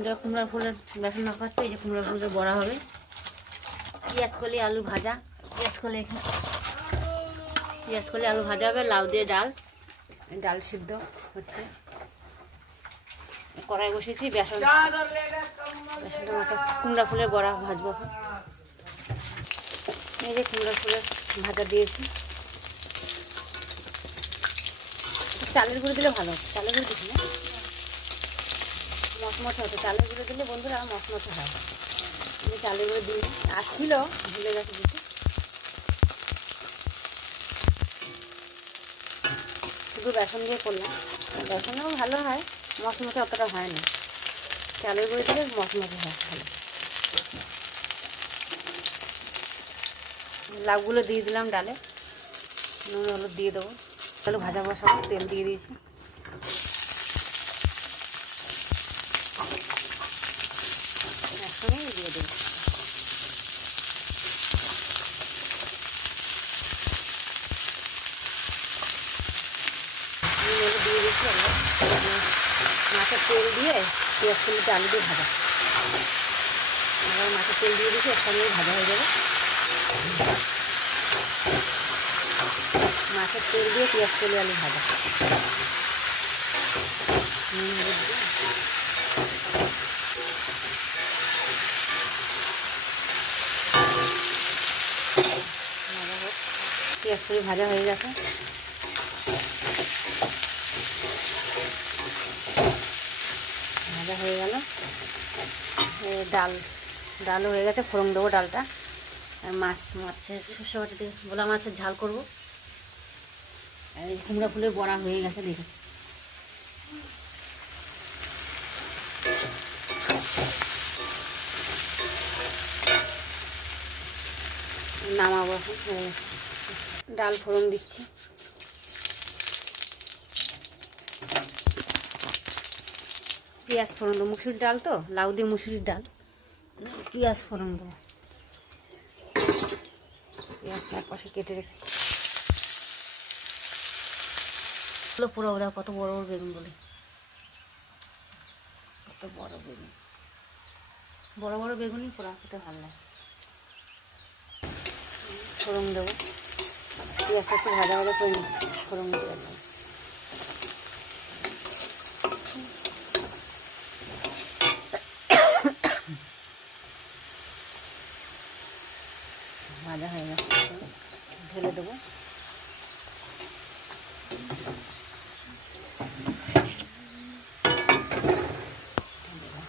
বন্ধুরা কুমড়ার ফুলের বেসন মাখাচ্ছে। এই যে কুমড়ার ফুলের বড়া হবে। পেঁয়াজ কলি আলু ভাজা, পেঁয়াজ কলি আলু ভাজা হবে। লাউ দিয়ে ডাল সিদ্ধ হচ্ছে। কড়াই বসেছি, বেসনটা মাখা কুমড়া ফুলের বড়া ভাজবো। এই যে কুমড়া ফুলের ভাজা দিয়েছি। চালের গুঁড়ো দিলে ভালো হতো, চালের গুঁড়ো দিচ্ছি না, মশমশা হতো। চালের গুঁড়ো দিলে বন্ধুরা মশমশা হয়। চালের গুঁড়ো দিয়ে আসছিল, ভুলে গেছে দিতে। শুধু বেসন দিয়ে করলাম, বেসনও ভালো হয়, মশমশা অতটা হয় না। চালের গুঁড়ো দিলে মশমশা হয় ভালো। লাউগুলো দিয়ে দিলাম ডালে, নুন হলুদ দিয়ে দেবো। আলু ভাজা বসাবো, তেল দিয়ে দিয়েছি। একসঙ্গেই দিয়ে দেবো। নুন হলুদ দিয়ে দিয়েছি। মাছের তেল দিয়ে পেঁয়াজ কলিতে আলু দিয়ে ভাজা, মাছের তেল দিয়ে দিয়েছি, একসঙ্গেই ভাজা হয়ে যাবে। মাছের তেল দিয়ে পেঁয়াজ কলি আলু ভাজা, নুন হলুদ দিয়ে। পেঁয়াজ কলি ভাজা হয়ে গেছে। ভাজা হয়ে গেল। ডালও হয়ে গেছে, ফোড়ন দেবো ডালটা। আর মাছের সর্ষে বাটা দিয়ে ভোলা মাছের ঝাল করবো। আর এই কুমড়া ফুলের বড়া হয়ে গেছে, দেখে নামাবো এখন। হয়ে গেছে, ডাল ফোড়ন দিচ্ছি। পেঁয়াজ ফোড়ন দেবো, মুসুরির ডাল তো, লাউ দিয়ে মুসুরির ডাল। পেঁয়াজ ফোড়ন দেবো। পেঁয়াজ এক পাশে কেটে রেখেছি। পুরো ওরা কত বড় বড় বেগুন বলে, কত বড় বেগুন, বড় বড় বেগুনই পোড়া খেতে ভালো লাগে। ফোড়ন দেবো, পেঁয়াজটা একটু ভাজা ভাজা করে নিচ্ছি। ফোড়ন দেবো, ভাজা হয়ে গেছে, ঢেলে দেবো।